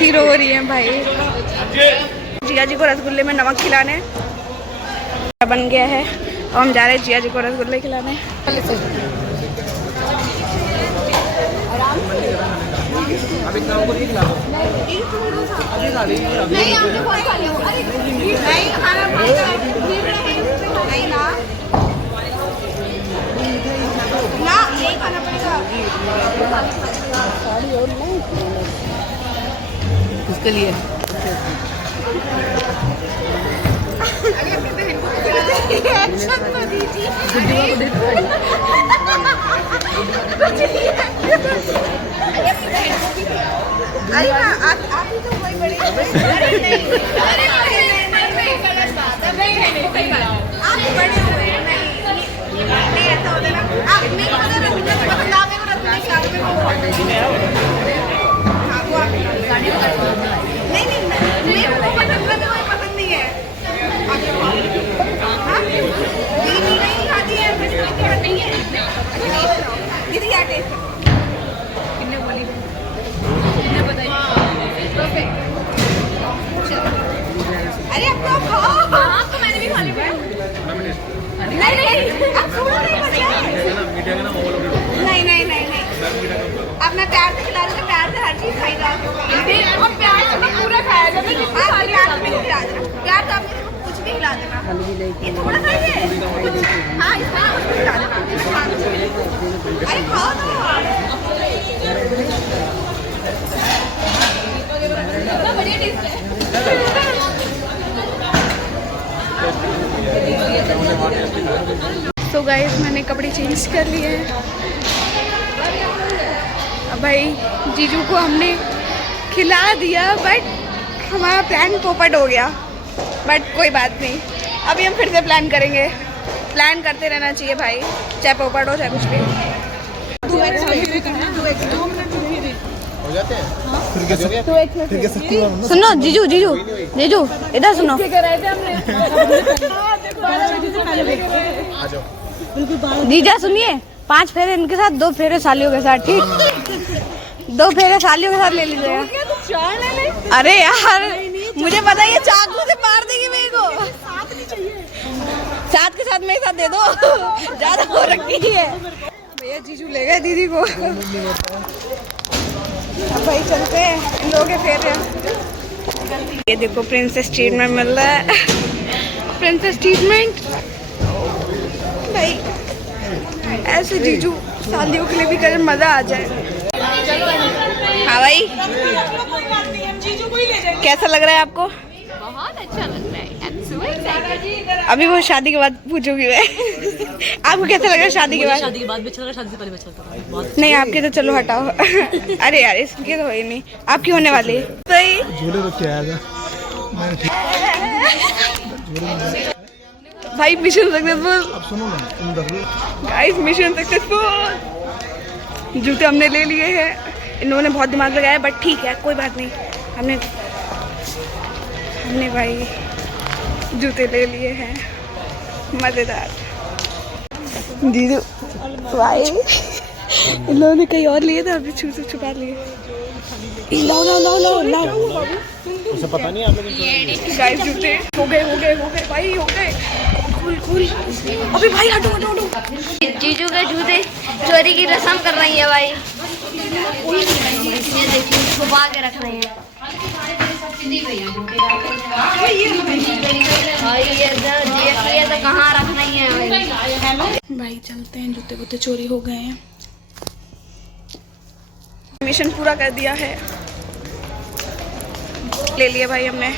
सी रो रही है भाई। जिया जी को रसगुल्ले में नमक खिलाने बन गया है और हम जा रहे हैं जिया जी को रसगुल्ले खिलाने। उसके लिए अरे आप ही तो वही बड़े आप बड़े हुए नहीं ऐसा होता ना आप नहीं पसंद नहीं है। नहीं खाती है दीदी क्या टेस्ट कितने बोली कितने बताइए। अरे अब तो मैंने भी खा ली। नहीं अपना प्यार से खिला दो। प्यार से हर चीज खाई जाओ और प्यार से पूरा खाया जाता है। प्यार तो आपने कुछ भी खिला देना। ये थोड़ा सा ही है। हाँ इसमें कुछ भी खिला देना। अरे खाओ तो बढ़िया टेस्ट है। तो गाइस मैंने कपड़े चेंज कर लिए हैं। अब भाई जीजू को हमने खिला दिया बट हमारा प्लान पोपट हो गया। बट कोई बात नहीं, अभी हम फिर से प्लान करेंगे। प्लान करते रहना चाहिए भाई, चाहे पोपट हो चाहे कुछ भी। सुनो जीजू जीजू जीजू इधर सुनो। जीजा सुनिए, 5 फेरे इनके साथ, 2 फेरे सालियों के साथ। ठीक 2 फेरे सालियों के साथ ले लीजिएगा। अरे यार मुझे पता है ये चाकू से मार देगी मेरे को। साथ के साथ मेरे साथ दे दो, ज्यादा हो रखी है। भैया जीजू ले गए दीदी को। अब भाई चलते हैं इन लोगों के फेरे। ये देखो प्रिंसेस ट्रीटमेंट मिल रहा है। प्रिंसेस ट्रीटमेंट भाई ऐसे जीजू शादियों के लिए भी करें, मजा आ जाए। हाँ भाई कैसा लग रहा है आपको? बहुत अच्छा लग रहा है। अभी वो शादी के बाद पूछूंगी मैं। आपको कैसा लग रहा है शादी के बाद? शादी के बाद भी अच्छा लगा, शादी से पहले भी अच्छा लगा। नहीं आपके तो चलो हटाओ। अरे यार इसकी तो है नहीं, आपकी होने वाली है। सही झूले तो क्या आएगा भाई। Mission successful. अब सुनो ना गाइस मिशन सक्सेसफुल। जूते हमने ले लिए हैं। इन्होंने बहुत दिमाग लगाया बट ठीक है कोई बात नहीं। हमने भाई जूते ले लिए हैं मजेदार। जीजू भाई इन लोगों ने कहीं और लिए था, अभी छुपा लिए। लो उसे पता नहीं आप लोग। गाइस जूते हो गए भाई हो गए। कूल अभी भाई हटो। जीजू के जूते चोरी की रस्म कर रही है भाई। ये देखिए छुपा के रख रहे हैं। ये तो कहाँ रख रही है भाई चलते हैं, जूते वूते चोरी हो गए हैं। मिशन पूरा कर दिया है, ले लिया भाई हमने।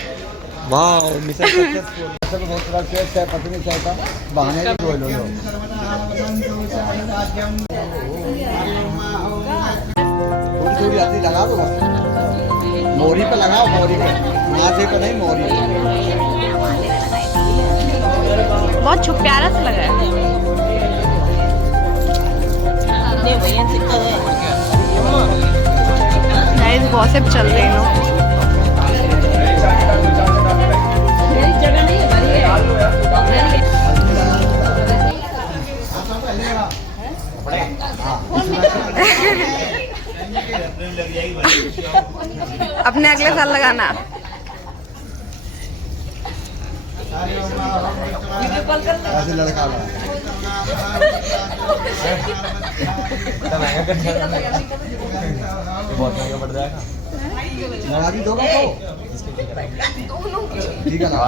वाह मिशन सक्सेसफुल। बहुत तरह से चाय पत्नी चाय का बहाने भी बोलो थोड़ी आती लगा दो, मोरी पे लगाओ, मोरी पे माथे पे नहीं, मोरी बहुत प्यारा सा लगा है। गाइस गॉसिप चल रहे हैं लोग। अपने अगले साल लगाना। ऐसे लड़का बहुत महंगा पड़ जाएगा। लगा दी दोनों को ठीक है ना।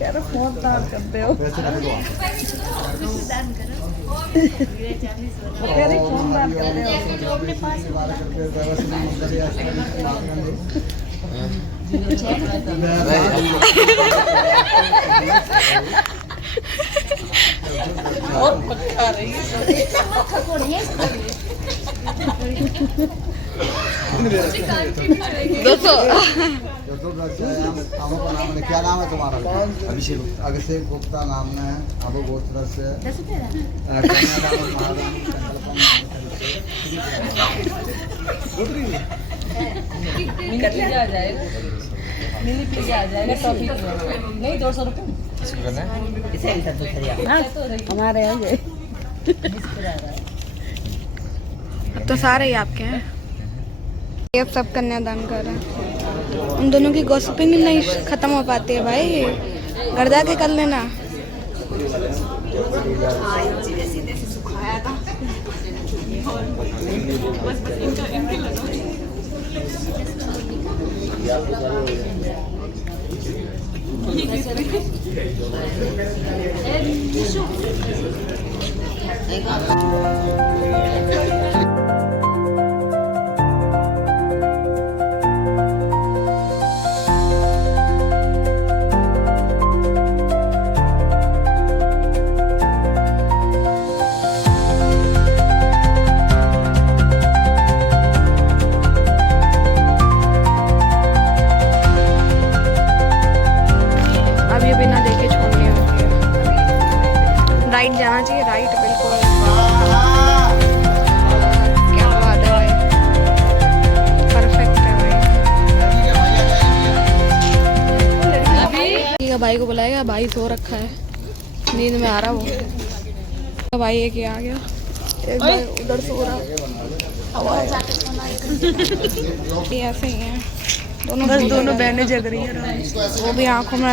यार फोन दान करते हो। वैसे नहीं दो यार फोन दान करते हो। अपने पास और पक्का रही है। क्या नाम है तुम्हारा? अभिषेक गुप्ता नाम है। अब गोत्र से आ जाएगा, मिली पिज्जा आ जाएगा, टॉफी नहीं 200 रुपये हमारे यहाँ अब तो सारे ही आपके हैं। ये सब कन्यादान कर रहे हैं। उन दोनों की गॉसिपिंग नहीं खत्म हो पाती है भाई, घर जाके कर लेना। राइट जाना चाहिए, राइट बिल्कुल। क्या बात है भाई, परफेक्ट है भाई। भाई को बुलाएगा, भाई सो रखा है, नींद में आ रहा वो। भाई एक ही आ गया, एक भाई उधर सो रहा। ऐसे ही है दोनों, बस दोनों बहनें जग रही है, वो भी आंखों में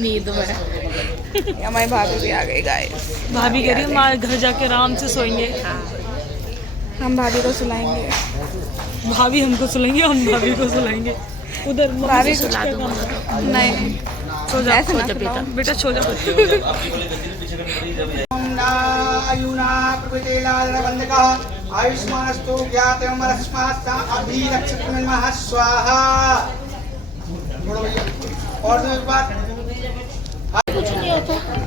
नींद में। हमारी भाभी भी आ गई गाइस। भाभी कह रही है माँ घर जाके आराम से सोएंगे। हम भाभी को सुलाएंगे, भाभी हमको सुलाएंगे, हम भाभी को सुलाएंगे। उधर भाभी को सुला दूंगा। नहीं सो जा, सो जा बेटा, बेटा सो जा। आयुष्मानस्तु ज्ञातमरस्मात् अभिरक्षितमः स्वाहा। और एक बात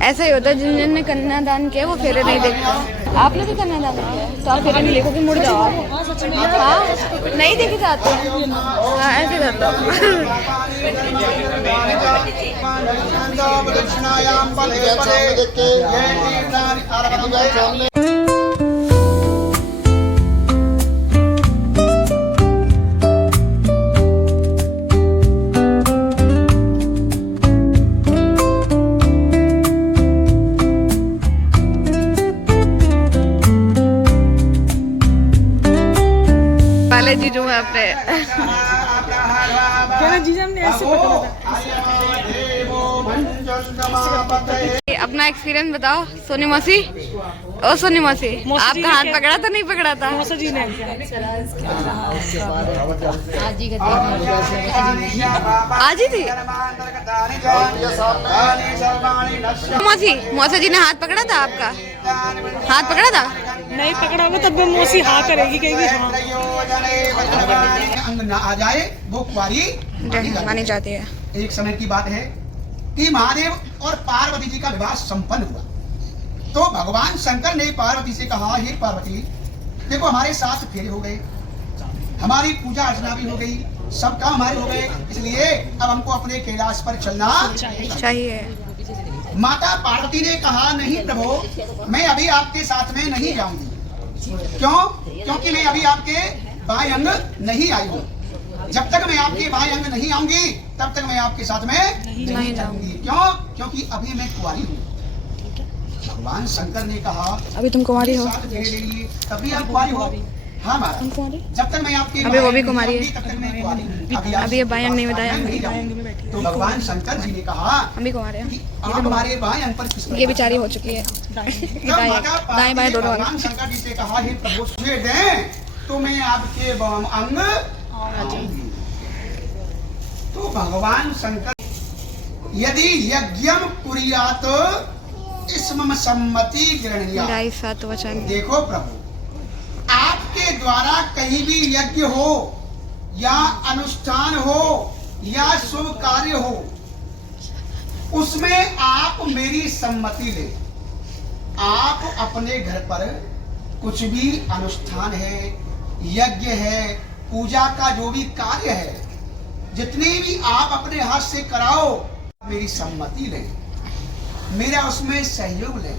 ऐसा ही होता है, जिन जिन ने कन्यादान किया वो फेरे नहीं देखते। आपने भी कन्यादान किया तो आप फेरे नहीं देखोगे, मुड़ जाओ आप। हाँ नहीं देखे जाते। हाँ ऐसे करता हूँ। जीजू है अपने। जीजा ने ऐसे पकड़ा था। अपना एक्सपीरियंस बताओ सोनी मौसी। ओ सोनी मौसी, आपका हाथ पकड़ा था नहीं पकड़ा था? मौसा जी ने आज ही थी मौसी। मौसा जी ने हाथ पकड़ा था आपका? हाथ पकड़ा था? नहीं पकड़ा होगा तब मौसी हाँ करेगी, कहेगी हाँ। अंग ना आ जाए वो कुंवारी मानी जाती है। एक समय की बात है कि महादेव और पार्वती जी का विवाह संपन्न हुआ। तो भगवान शंकर ने पार्वती से कहा, हे पार्वती देखो हमारे 7 फेरे हो गए, हमारी पूजा अर्चना भी हो गई, सब काम हमारे हो गए, इसलिए अब हमको अपने कैलाश पर चलना चाहिए। माता पार्वती ने कहा, नहीं प्रभु मैं अभी आपके साथ में नहीं जाऊंगी। क्यों? क्योंकि मैं अभी आपके बाएं अंग नहीं आई हूँ। जब तक मैं आपके बाएं अंग नहीं आऊंगी तब तक मैं आपके साथ में नहीं जाऊंगी। क्यों? क्योंकि अभी मैं कुंवारी हूँ। भगवान शंकर ने कहा अभी तुम कुमारी हो? 20 साल फेरे ले लिए तभी आप कुमारी हो। हाँ महाराज, कुमारी? जब तक मैं आपकी अभी वो भी माया कुमारी नहीं है। तब तक मैं कुमारी हूँ। अभी ये बाएं अंग नहीं बताया। नहीं जाऊँगी। तो भगवान शंकर जी ने कहा हम भी कुमारे हैं। कि आप हमारे बाएं अंग पर किस ये बेचारी हो चुकी है। तब दाएं माता दाएं पार्वती बाएं ने दोनों भगवान अंग। शंकर जी से कहा हे प्रभु मुझे दें तो मैं आपके वाम अंग आऊंगी। तो भगवान शंकर यदि यज्ञम कुर्यात इसमम सम्मति गृह्णीया। 2.5 वचन। देखो प्रभु, आपके द्वारा कहीं भी यज्ञ हो या अनुष्ठान हो या शुभ कार्य हो, उसमें आप मेरी सम्मति ले। आप अपने घर पर कुछ भी अनुष्ठान है, यज्ञ है, पूजा का जो भी कार्य है, जितने भी आप अपने हाथ से कराओ, मेरी सम्मति ले, मेरा उसमें सहयोग ले,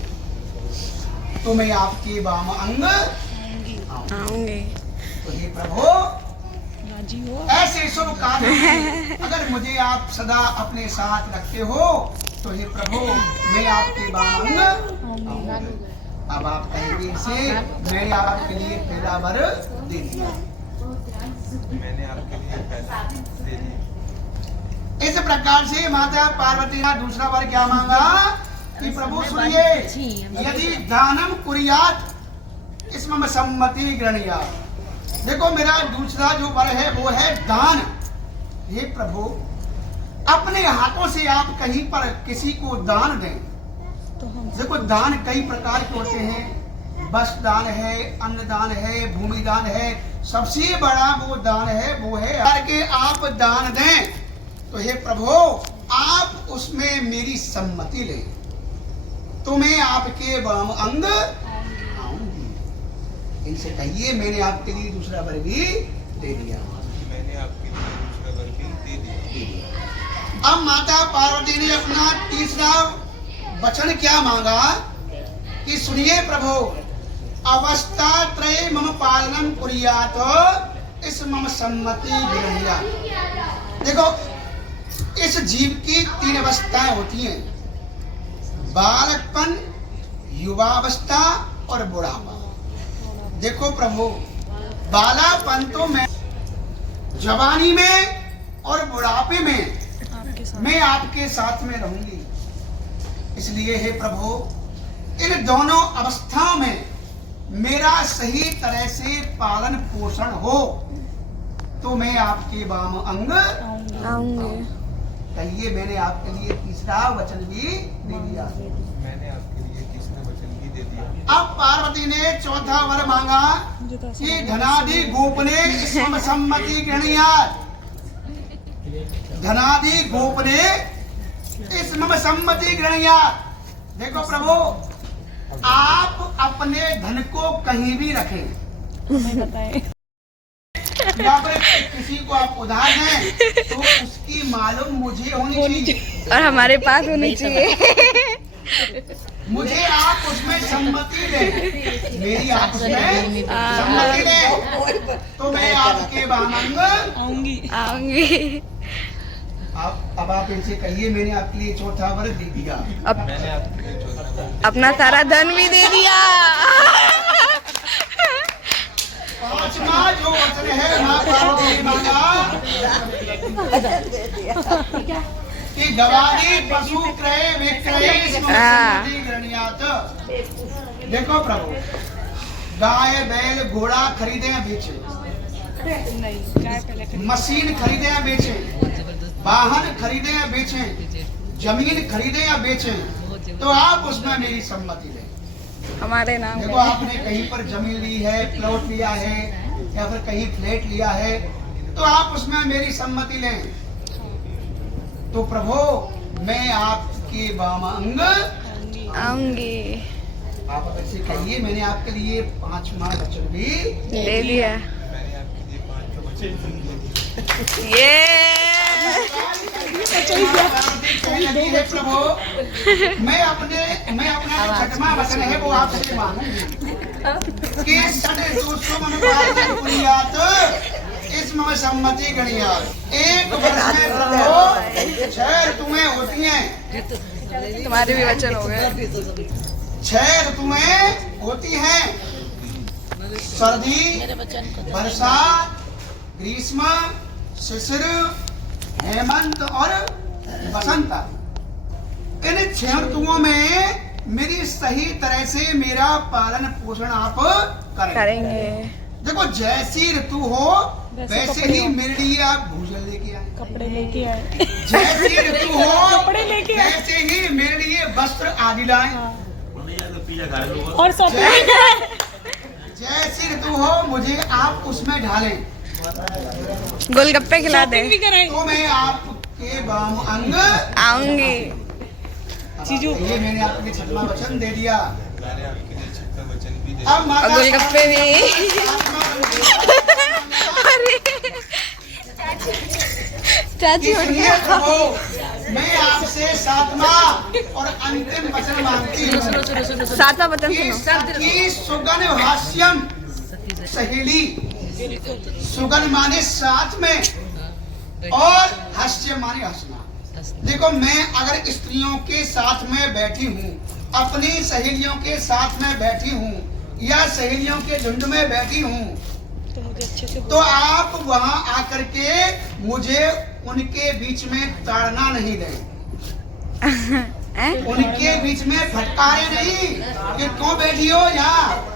तो मैं आपके वाम अंग आऊंगी। तो हे प्रभु, ऐसे शुभ कार्य में अगर मुझे आप सदा अपने साथ रखते हो तो हे प्रभु मैं आपके वाम अंग आऊंगी। अब आप कहेंगे से मैंने आपके लिए पहला वर दे दिया। मैंने आपके लिए पहला दे दिया। इस प्रकार से माता पार्वती ने दूसरा वर क्या मांगा कि प्रभु सुनिए, यदि दानम कुर्यात इसमें सम्मति गृह्णीया। देखो मेरा दूसरा जो वर है वो है दान। हे प्रभु, अपने हाथों से आप कहीं पर किसी को दान दें। देखो दान कई प्रकार के होते हैं, वस्त्र दान है, अन्न दान है, भूमि दान है, सबसे बड़ा वो दान है वो है करके आप दान दें। तो हे प्रभु, आप उसमें मेरी सम्मति ले, तो मैं आपके वाम अंग आऊंगी। इनसे कहिए मैंने आपके लिए दूसरा वर भी दे दिया। मैंने आपके लिए दूसरा वर भी दे दिया। अब माता पार्वती ने अपना तीसरा वचन क्या मांगा कि सुनिए प्रभु, अवस्था त्रय मम पालनम कुर्यात इस मम सम्मति गृह्णीया। देखो इस जीव की 3 अवस्थाएं होती हैं, बालकपन, युवावस्था और बुढ़ापा। देखो प्रभु, बालापन तो मैं जवानी में और बुढ़ापे में मैं आपके साथ में रहूंगी। इसलिए हे प्रभु, इन दोनों अवस्थाओं में मेरा सही तरह से पालन पोषण हो, तो मैं आपके वाम अंग आऊंगी। कहिए मैंने आपके लिए तीसरा वचन भी दे दिया। मैंने आपके लिए तीसरा वचन भी दे दिया। अब पार्वती ने चौथा वर मांगा कि धनादि गोपने इसम सम्मति गृह्णीया। धनादि गोपने इसम सम्मति गृह्णीया। देखो प्रभु, आप अपने धन को कहीं भी रखें, या फिर किसी को आप उधार दें तो उसकी मालूम मुझे होनी चाहिए और हमारे पास होनी चाहिए। मुझे आप उसमें सम्मति दें, मेरी आप उसमें सम्मति दें, तो मैं आपके वाम अंग आऊंगी। अब आप इनसे कहिए मैंने आपके लिए चौथा वर दे दिया। अब मैंने आपके लिए चौथा वर अपना सारा धन भी दे दिया। पांचवा जो वचन है मां पार्वती ने मांगा कि गवादी पशु क्रय विक्रय सम्मति गृह्णीयात। देखो प्रभु, गाय बैल घोड़ा खरीदे या बेचे, मशीन खरीदे या बेचे, वाहन खरीदे या बेचे, जमीन खरीदे या बेचे, तो आप उसमें मेरी सम्मति लें। हमारे नाम देखो आपने कहीं पर जमीन ली है, प्लॉट लिया है या फिर कहीं फ्लैट लिया है, तो आप उसमें मेरी सम्मति लें, तो प्रभु मैं आपके वाम अंग आऊंगी। आप अब ऐसे कहिए मैंने आपके लिए 5वां वचन भी दे दिया। मैंने आपके लिए 5वां वचन भी दे दिया। ये है प्रभु, मैं अपना जो 6वां वचन है वो आपसे मांगूंगी कि सने दूसरों में पालन कुर्यात इसमें सम्मति गृह्णीया। एक वर्ष में प्रभु 6 ऋतुएं होती हैं, तुम्हारे भी वचन हो गए। 6 ऋतुएं होती हैं, सर्दी, वर्षा, ग्रीष्म, शिशिर, हेमंत और बसंत। इन 6 ऋतुओं में मेरी सही तरह से मेरा पालन पोषण आप करेंगे। देखो जैसी ऋतु हो वैसे ही मेरे लिए आप भोजन लेके आए, कपड़े लेके आए, जैसी ऋतु हो कपड़े लेके आए, वैसे ही मेरे लिए वस्त्र आदि लाए। और शॉपिंग जैसी ऋतु हो मुझे आप उसमें ढालें, गोलगप्पे खिला दे। भी कराएंगे। तो मैं आपके वाम अंग आऊंगी। जीजू ये मैंने आपके लिए 6वां वचन दे दिया। मैंने आपके लिए 6वां वचन भी दे अब माता और गोलगप्पे भी। अरे चाची उठ इसलिए गया। प्रभु मैं आपसे 7वां और अंतिम वचन मांगती हूँ 7वां वचन कि सुनो। सबकी सुगन भाष्यम सहेली, सुगन माने साथ में और हास्य माने हंसना। देखो मैं अगर स्त्रियों के साथ में बैठी हूँ, अपनी सहेलियों के साथ में बैठी हूँ या सहेलियों के झुंड में बैठी हूँ, तो मुझे अच्छे से तो आप वहाँ आकर के मुझे उनके बीच में ताड़ना नहीं दें, उनके बीच में फटकारे नहीं कि क्यों बैठी हो यहाँ।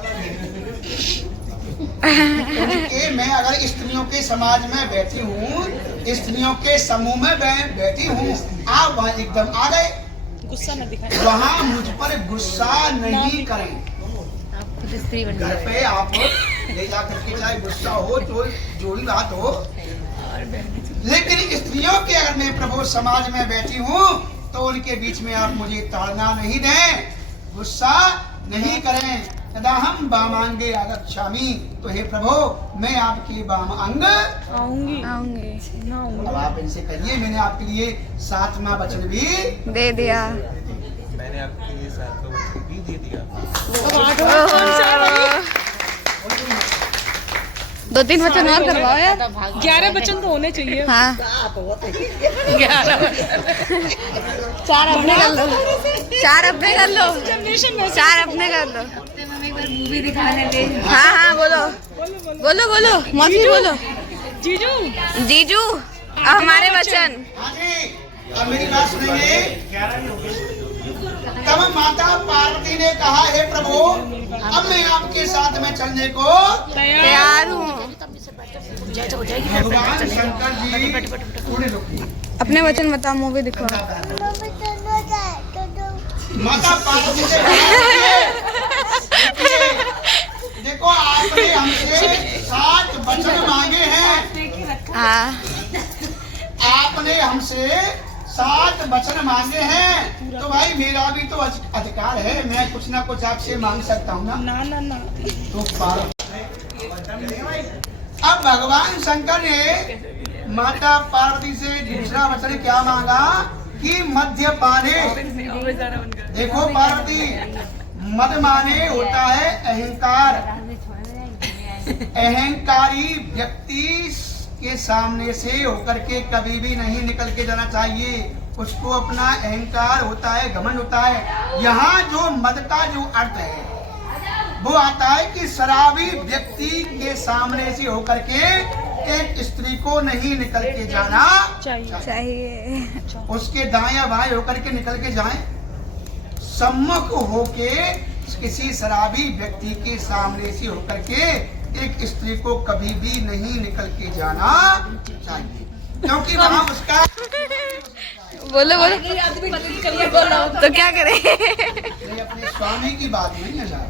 उनके मैं अगर स्त्रियों के समाज में बैठी हूँ, स्त्रियों के समूह में बैठी हूँ, आप वहाँ एकदम आ गए, गुस्सा न दिखाएं। वहाँ मुझ पर गुस्सा नहीं करें। घर पे आप ले जा करके चाहे गुस्सा हो जो भी बात हो, लेकिन स्त्रियों के अगर मैं प्रभु समाज में बैठी हूँ तो उनके बीच में आप मुझे ताड़ना नहीं दें, गुस्सा नहीं करें। यदा हम वामांगे आगच्छामि, तो हे प्रभु मैं आपके वाम अंग आऊंगी आऊंगी। अब आप इनसे कहिए मैंने आपके लिए 7वां वचन भी दे दिया। मैंने आपके लिए 7वां वचन भी दे दिया। दो 3 वचन और करवाओ यार। 11 वचन तो होने चाहिए। हाँ 4 अपने कर लो, 4 अपने कर लो, 4 अपने कर लो। मूवी दिखाने दे। हाँ हाँ बोलो बोलो बोलो मौसी बोलो। जीजू जीजू अब हमारे वचन। हाँ जी, अब मेरी बात सुनेंगे। तब माता पार्वती ने कहा हे प्रभु अब मैं आपके साथ में चलने को तैयार हूँ। भगवान शंकर जी थोड़े रुकिए। अपने वचन बताओ, मूवी दिखो। माता पार्वती से कहा देखो आपने हमसे 7 वचन मांगे हैं, हाँ आपने हमसे 7 वचन मांगे हैं, तो भाई मेरा भी तो अधिकार है, मैं कुछ ना कुछ आपसे मांग सकता हूँ ना। ना ना ना तो अब भगवान शंकर ने माता पार्वती से दूसरा वचन क्या मांगा कि मध्य पाने। देखो पार्वती, मद माने होता है अहंकार। अहंकारी व्यक्ति के सामने से होकर के कभी भी नहीं निकल के जाना चाहिए। उसको अपना अहंकार होता है, घमंड होता है। यहाँ जो मद का जो अर्थ है वो आता है कि शराबी व्यक्ति के सामने से होकर के एक स्त्री को नहीं निकल के जाना चाहिए। उसके दाएं बाएं होकर के निकल के जाएं, सम्मुख होके किसी शराबी व्यक्ति के सामने से होकर के एक स्त्री को कभी भी नहीं निकल के जाना चाहिए, क्योंकि वहाँ उसका बोलो बोलो तो क्या करें। ये अपने स्वामी की बात नहीं है साहब।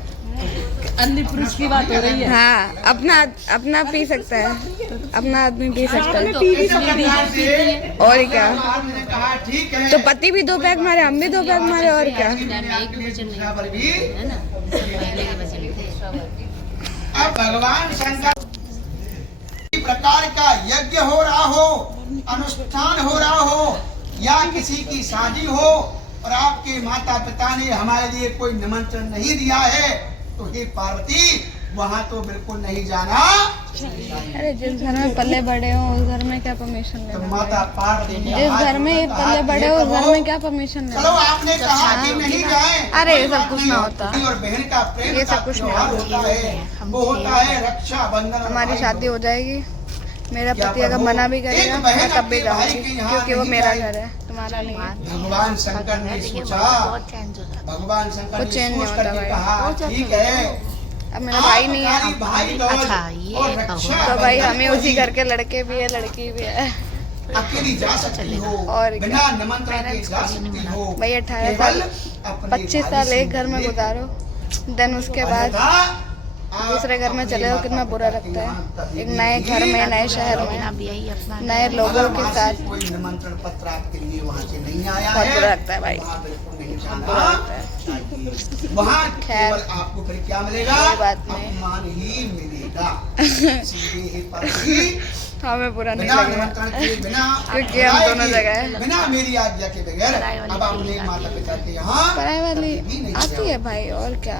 अन्य पुरुष की बात हो रही है। हाँ अपना पी सकता है, अपना आदमी पी सकता है। इस प्रकार से और क्या, मैंने कहा ठीक है, तो पति भी 2 पैक मारे, हम भी 2 पैक मारे, और क्या। मैंने आपके लिए दूसरा वर भी अब भगवान शंकर किसी प्रकार का यज्ञ हो रहा हो, अनुष्ठान हो रहा हो या किसी की शादी हो और आपके माता पिता ने हमारे लिए कोई निमंत्रण नहीं दिया है, तो हे पार्वती वहाँ तो बिल्कुल नहीं जाना अरे जिस घर में पल्ले बड़े हो उस घर में क्या परमिशन तो लेना? माता पार्वती ने जिस हाथ घर में ये जोड़कर पल्ले बड़े हो उस घर में क्या परमिशन चलो लेना? आपने कहा कि नहीं जाए। अरे ये सब कुछ ना होता। और बहन का प्रेम ये का सब कुछ नहीं त्योहार होता। होता है, वो होता है रक्षा बंधन। हमारी शादी हो जाएगी, मेरा क्या पति अगर प्रभु, मना भी एक करेगा बहन मैं तब भी अपने भाई जाऊंगी के यहाँ क्योंकि वो नहीं मेरा जाएगी। घर है, तुम्हारा नहीं है। भगवान शंकर ने सोचा, भगवान शंकर कुछ ने चैन नहीं सोच होता करके भाई। कहा ठीक है अब मेरा भाई नहीं है आपका भाई दौड़ और रक्षा तो भाई बंधन हमें को उसी ही घर के लड़के भी है लड़की भी है। अकेली जा सकती हो और क्या? बिना निमंत्रण के जा सकती हो भाई 18 केवल साल अपने 25 भाई साल से एक घर में मिले। गुजारो, देन उसके बाद अन्यथा आप दूसरे घर में अपने चले हो, माता कितना बुरा पिता के लगता यहाँ है। कभी एक नए घर में, नए शहर में, नए लोगों अगर के वहाँ साथ से कोई निमंत्रण पत्र आपके लिए वहाँ से नहीं आया बहुत है बुरा लगता है भाई। वहाँ बिल्कुल नहीं बुरा जाना। लगता है। वहाँ खैर, केवल आपको फिर क्या मिलेगा? कोई बात नहीं। अपमान ही मिलेगा। सीधे ही पर ही हमें बुरा नहीं बिना लगेगा निमंत्रण के बिना क्योंकि हम दोनों बुलाए जगह के, हैं। बिना मेरी आज्ञा के बगैर अब अपने माता पिता के यहाँ पढ़ाई वाली कभी भी नहीं आती जाओ। है भाई, और क्या।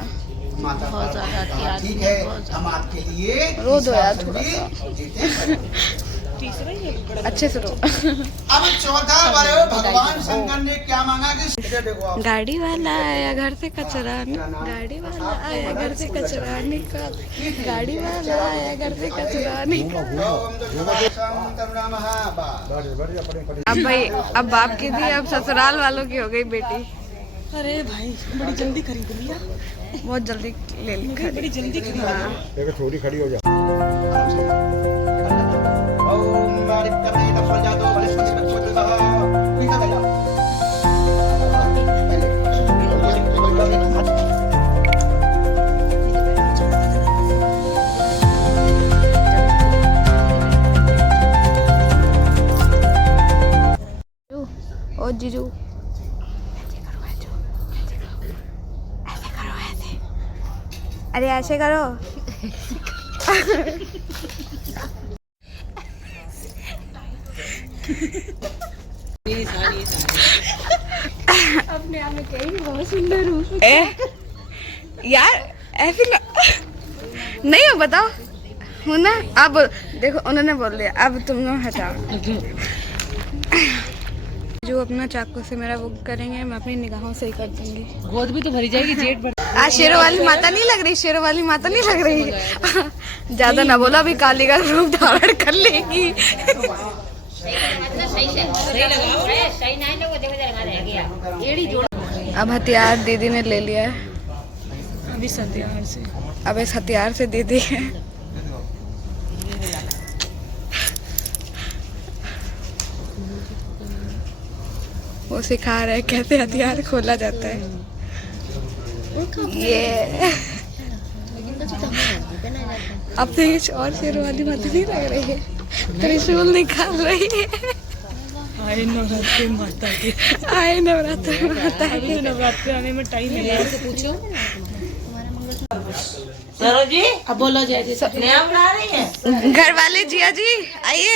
माता पिता ने कहा, ठीक है हम आपके लिए रो दो यार तीसरा थोड़ा सब्जी देते हैं। अच्छे से रो। अब 14 बार भगवान शंकर ने क्या मांगा कि देखो आप गाड़ी वाला आया घर से कचरा गाड़ी वाला आया घर से कचरा निकाल, गाड़ी वाला आया घर से कचरा निकाल। अब भाई अब बाप की थी, अब ससुराल वालों की हो गई बेटी। अरे भाई बड़ी जल्दी खरीद लिया, बहुत जल्दी ले ली खरीद। बड़ी जल्दी खरीद लिया। देखो छोटी खड़ी हो जा। ओम बारिक करने का फर्जा दो बड़े सुंदर बच्चों को कहा पीता गया ओ जीजू अरे ऐसे करो। अपने आप में कहीं बहुत सुंदर हूँ यार, ऐसे नहीं हो, बताओ हूँ ना। अब देखो उन्होंने बोल दिया, अब तुम लोग हटाओ। जो अपना चाकू से मेरा वो करेंगे, मैं अपनी निगाहों से ही कर दूंगी। गोद भी तो भरी जाएगी, जेठ भर। आज शेरों वाली माता नहीं लग रही, शेरों वाली माता नहीं लग रही। ज्यादा ना बोला, अभी काली का रूप धारण कर लेगी। अब हथियार दीदी ने ले लिया है, अभी सत्यार से अब इस हथियार से दीदी है। वो सिखा रहे कैसे हथियार खोला जाता है। ये अब तो ये और शेरों वाली बात नहीं लग रही है, त्रिशूल निकाल रही है। आए नवरात्रि माता के, आए नवरात्र माता अभी के। तो नवरात्रि आने में टाइम है। से पूछो सरो जी अब बोलो जय जी। नया बना रही है। घर वाले जिया जी आइए।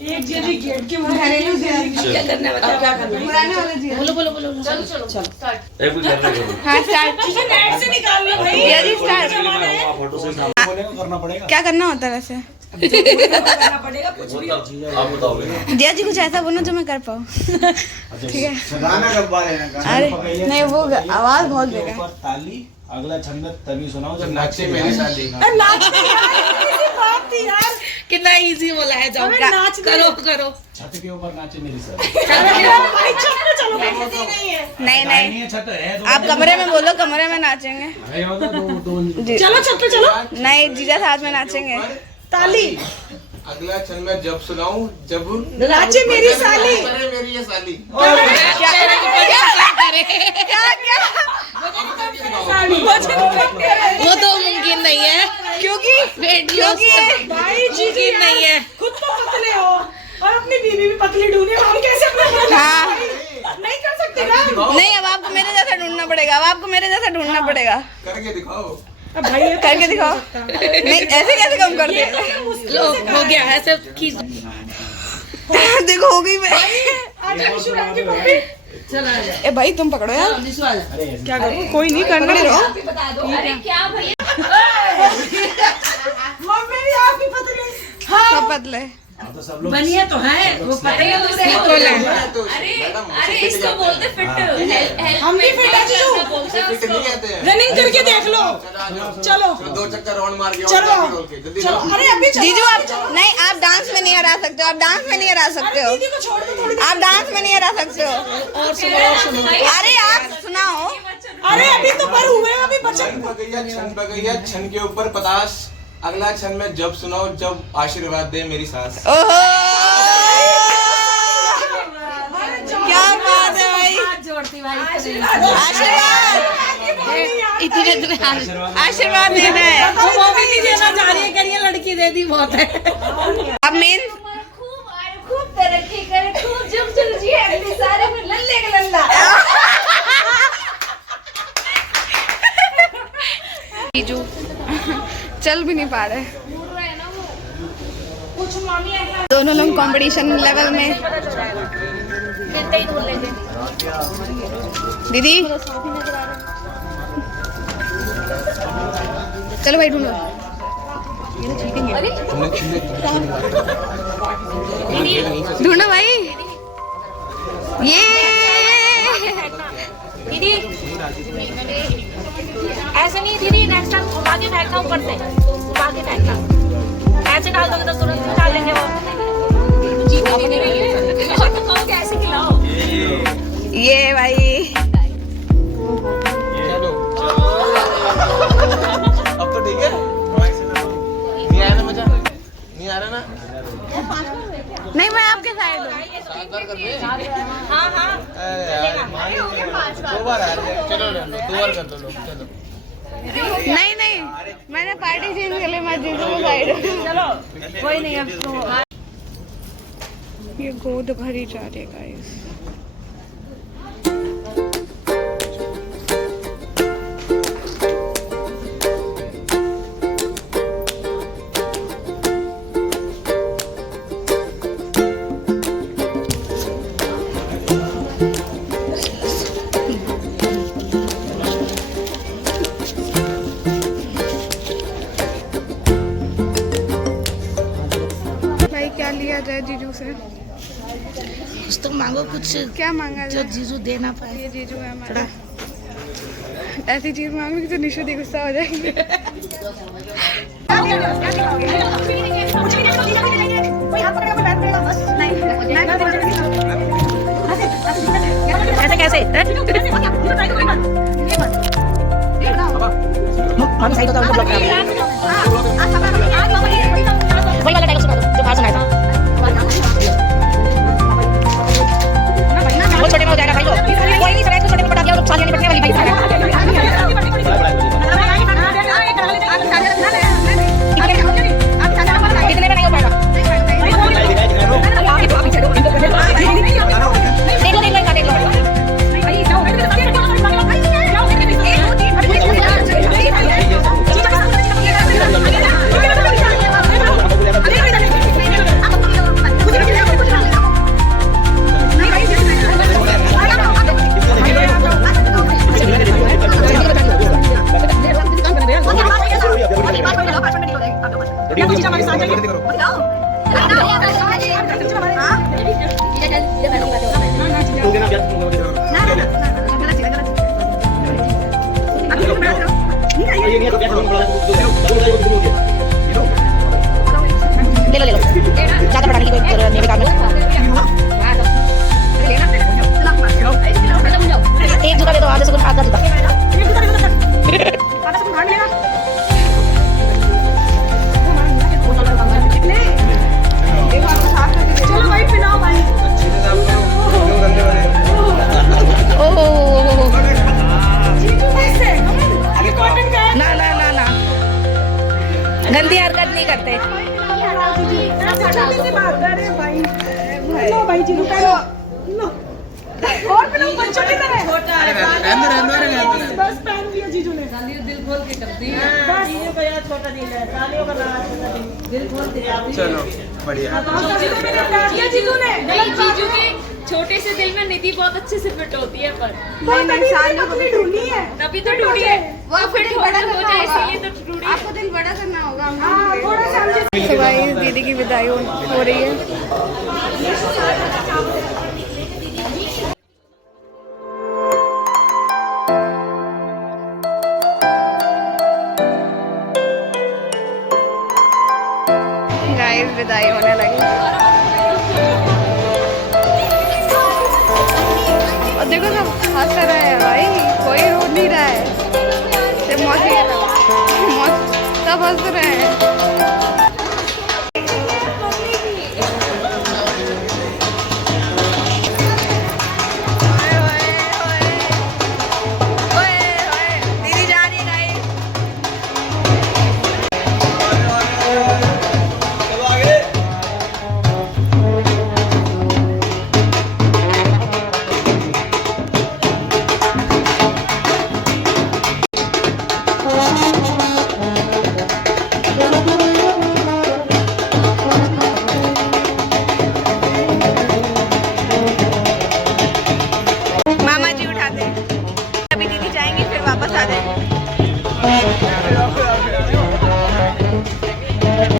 एक जल्दी गेट के घरेलू जिया क्या करना है बताओ, क्या करना है? पुराने वाले जिया। बोलो बोलो बोलो चलो हाँ स्टार्ट। नेट से निकाल लो भाई। जिया जी स्टार्ट। क्या करना होता है वैसे? करना पड़ेगा कुछ भी। जिया जी कुछ ऐसा बोलना जो मैं कर पाऊँ। ठीक है। गाना कब बारे ना अरे नहीं, वो आवाज बहुत बेकार। ताली अगला छंद तभी सुनाओ जब नाचे मेरी साली। कितना इजी बोला है, जाओ करो करो। छत के ऊपर नाचे मेरी साली। नहीं नहीं, नहीं छत है तो आप कमरे में बोलो, कमरे में नाचेंगे। अरे होगा दो जी चलो छत पे चलो। नहीं, जीजा साथ में नाचेंगे। ताली अगला छंद मैं जब सुनाऊं जब नाचे मेरी साली। अरे मेरी ये साली। क्या क्या? वो तो मुमकिन नहीं है, क्योंकि भाई जी नहीं है। खुद तो पतले हो और अपनी बीवी भी पतली ढूंढे, हम कैसे अपने हाँ नहीं कर सकते ना। नहीं, अब आपको मेरे जैसा ढूंढना पड़ेगा, अब आपको मेरे जैसा ढूंढना पड़ेगा। करके दिखाओ। अब भाई ये करके दिखाओ। नहीं, ऐसे कैसे कम कर दिया? लो हो गया ऐसे खींच। देखो हो गई मैं। आज अंशु राम की मम्मी चला जा। ए भाई तुम पकड़ो यार। क्या करूं? कोई नहीं करना। पकड़े रहो। अरे क्या भैया मम्मी सब पतले। हाँ तो सब लोग बनिए तो है वो पता ही है तो Equal है। अरे इसको बोलते हम भी फिट है जीजू। रनिंग करके देख लो। चलो 2 चक्कर राउंड मार के चलो जल्दी चलो। अरे अभी चलो। जीजू आप नहीं, आप डांस में नहीं हरा सकते हो, आप डांस में नहीं हरा सकते हो, दीदी को छोड़ दो थोड़ी। आप डांस में नहीं हरा सकते हो। और सुनो और सुनो। अरे आप सुनाओ। अरे अभी तो पर हुए अभी बचन। छन पगैया छन के ऊपर 50। अगला छन में जब सुनाओ जब आशीर्वाद दे मेरी सास। ओहो क्या बात है भाई। जोड़ती भाई आशीर्वाद इतने आशीर्वाद देना है। वो भी नहीं देना जा रही है, करिए लड़की दे दी बहुत है। अब मेन खूब तरक्की करे, खूब जुग जुग जी अगले सारे में लल्ले का लल्ला। जीजू चल भी नहीं पा रहे। दोनों लोग कंपटीशन लेवल में। दीदी चलो भाई ढूंढो। ढूंढो भाई। ये दीदी ऐसे नहीं दीदी, नेक्स्ट टाइम उठा के फेंकना ऊपर से, उठा के फेंकना। ऐसे डाल दोगे तो तुरंत निकाल लेंगे वो। कैसे खिलाओ ये भाई अब तो ठीक है। नहीं आया ना मजा, नहीं आ रहा ना। नहीं, मैं आपके साइड हूँ। हाँ हाँ 2 बार आ रहे हैं। चलो 2 बार कर दो लोग। चलो नहीं नहीं, मैंने पार्टी चेंज कर ली, मैं जीजू के साइड हूँ। चलो कोई नहीं अब तो। ये गोद भरी जा रही है गाइस। भाई क्या लिया जाए जीजू से? कुछ तो मांगो कुछ क्या मांगा जो जाए? जीजू देना पाए। ये जीजू है हमारा। ऐसी चीज मांगोगी तो निशा दी गुस्सा हो जाएंगे। ऐसे कैसे? हम सही तो उनको ब्लॉक करा वही वाला डायलॉग सुना दो जो बाहर सुनाया था। बहुत छोटे में हो जाएगा भाई। कोई नहीं सगाई को छोटे में बता दिया और सालियां निपटने वाली भाई। कितने में नहीं हो पाएगा? देख लो इनका देख लो। ले लो ज्यादा बढ़ाने की कोई नहीं बेकार में। एक जूता दे दो, आधे से कुछ आधा जूता। चलो भाई पिलाओ भाई। ना ना ना ना गंदी हरकत नहीं करते। भाई जीजू पहलो और पिलाओ बच्चों की तरह। बस पहन लिया जीजू ने। दिल खोल के करती है। जीजू का यार छोटा दिल है, सालियों का बड़ा छोटा दिल खोल के। चलो बढ़िया। जीजू ने नहीं जीजू की छोटे से दिल में निधि बहुत अच्छे से फिट होती है पर नहीं सालों को भी ढूंढनी है। तभी तो ढूंढी है वो फिर बड़ा हो जाए इसलिए तो ढूंढी है। आपको दिल बड़ा करना होगा। तो भाई दीदी की विदाई हो रही है। गाइस विदाई होने लगी और देखो सब हंस रहा है भाई, कोई रो नहीं रहा है, सिर्फ मौसी सब हंस रहे हैं। दीदी जा रही है गाइस। मामा जी उठाते हैं। अभी दीदी जाएंगी फिर वापस आ जाएंगे।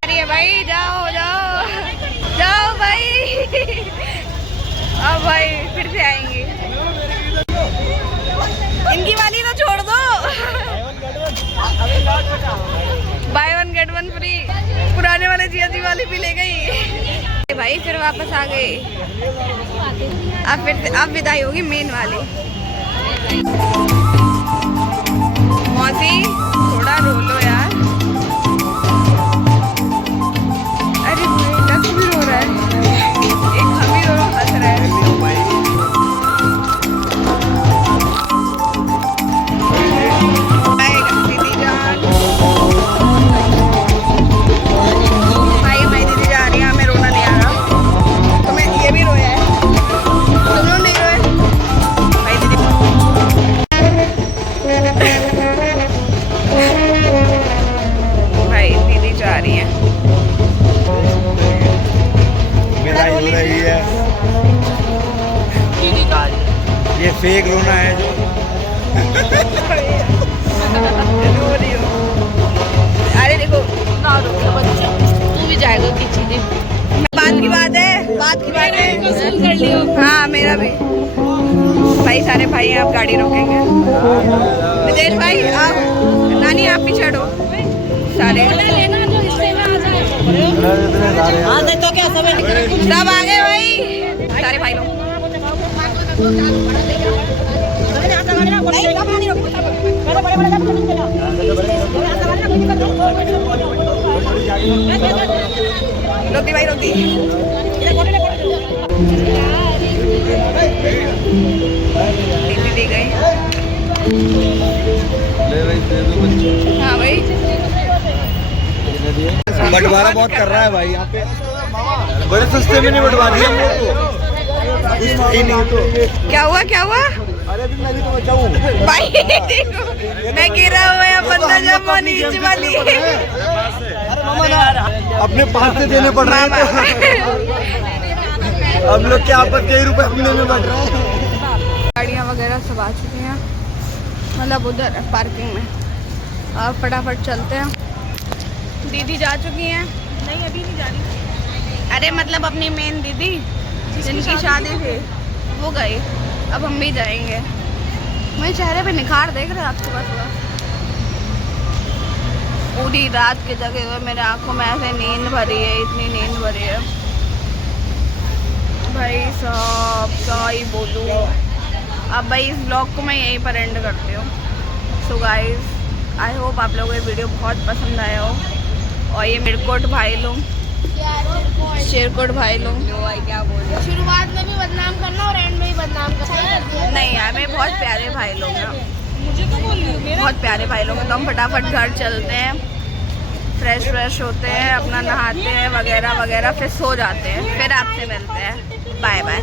अरे भाई जाओ जाओ जाओ भाई। अब भाई फिर से आएंगे। इनकी वाली तो छोड़ दो। By one get one free. पुराने वाले जिया जी वाली भी ले गई भाई, फिर वापस आ गए। अब विदाई होगी मेन वाली। मौसी थोड़ा रो लो यार। अरे भाई लक्ष्य भी रो रहा है, एक हम ही रो हंस रहा है। दीदी जान भाई, हमारी दीदी जा रही है, हमें रोना नहीं आ रहा। तुम्हें ये भी रोया है, तुम लोग नहीं रोए भाई। दीदी भाई दीदी जा रही है। विदाई हो रही है। दीदी जा रही है। ये फेक रोना है जो रो रही हो। अरे देखो ना रो बच्चा, तू भी जाएगा किसी दिन। बात की बात है, बात की बात है। कर लियो। हाँ मेरा भी भाई, सारे भाई हैं, आप गाड़ी रोकेंगे। नितेश भाई आप, नानी आप पीछे हटो सारे। लेना जो हिस्से में आ जाए। तो क्या समय सब आ गए भाई, सारे भाई लोग। रोती भाई रोती। दीदी गई। हाँ भाई बंटवारा बहुत कर रहा है भाई यहाँ पे। बड़े सस्ते में नहीं बंटवा दिया हम लोग को। क्या हुआ क्या हुआ अरे अभी मैं भी तो बचाऊं भाई। देखो मैं गिरा हुआ है बंदा जब नीचे वाली। अपने पास से देने पड़ रहे हैं तो हम लोग क्या आपस कई रुपए अपने में बढ़ रहे हैं। गाड़ियाँ वगैरह सब आ चुकी हैं, मतलब उधर पार्किंग में। अब फटाफट चलते हैं। दीदी जा चुकी हैं। नहीं अभी नहीं जा रही। अरे मतलब अपनी मेन दीदी जिनकी शादी थी वो गई, अब हम भी जाएंगे। मेरे चेहरे पे निखार देख रहे हैं आप सुबह सुबह। पूरी रात के जगे हुए मेरे आंखों में ऐसे नींद भरी है, इतनी नींद भरी है भाई साहब, क्या ही बोलूँ। अब भाई इस ब्लॉग को मैं यहीं पर एंड करती हूँ। सो गाइस आई होप आप लोगों को ये वीडियो बहुत पसंद आया हो। और ये मिरकोट भाई लोग, शेरकोट भाई लोग, क्या बोल रहे, शुरुआत में भी बदनाम करना और एंड में भी बदनाम करना। नहीं यार मेरे बहुत प्यारे भाई लोग हैं, मुझे तो बोल रही हूँ बहुत प्यारे भाई लोग हैं। तो हम फटाफट घर चलते हैं, फ्रेश होते हैं, अपना नहाते हैं वगैरह वगैरह, फिर सो जाते हैं। फिर आपसे मिलते हैं। Bye bye.